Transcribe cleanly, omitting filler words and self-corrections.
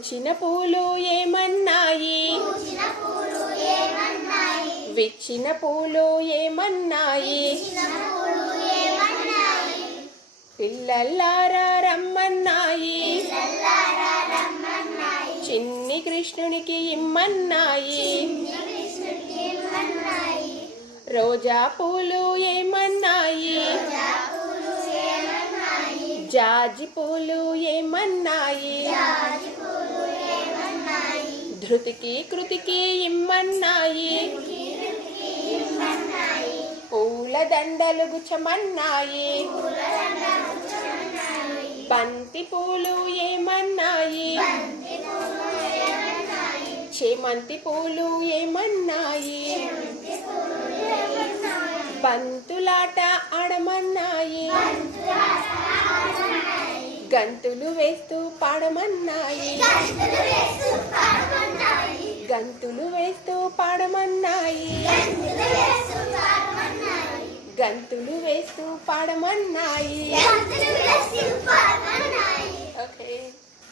పూచిన పూలు ఏమన్నాయి, విచ్చిన పూలు ఏమన్నాయి, పిల్లల్లారా రమ్మన్నాయి, చిన్ని కృష్ణునికి ఇమ్మన్నాయి. రోజా పూలు ఏమన్నాయి, జాజి పూలు ఏమన్నాయి, ధృతికి కృతికి ఇమ్మన్నాయి. పూల దండలు గుచ్చమన్నాయి, బంతి పూలు ఏమన్నాయి, చేమంతి పూలు ఏమన్నాయి, బంతులాట ఆడమన్నాయి, గంతులు వేస్తూ పాడమన్నాయి, గంతులు వేస్తూ పాడమన్నాయి, గంతులు వేస్తూ పాడమన్నాయి. ఓకే.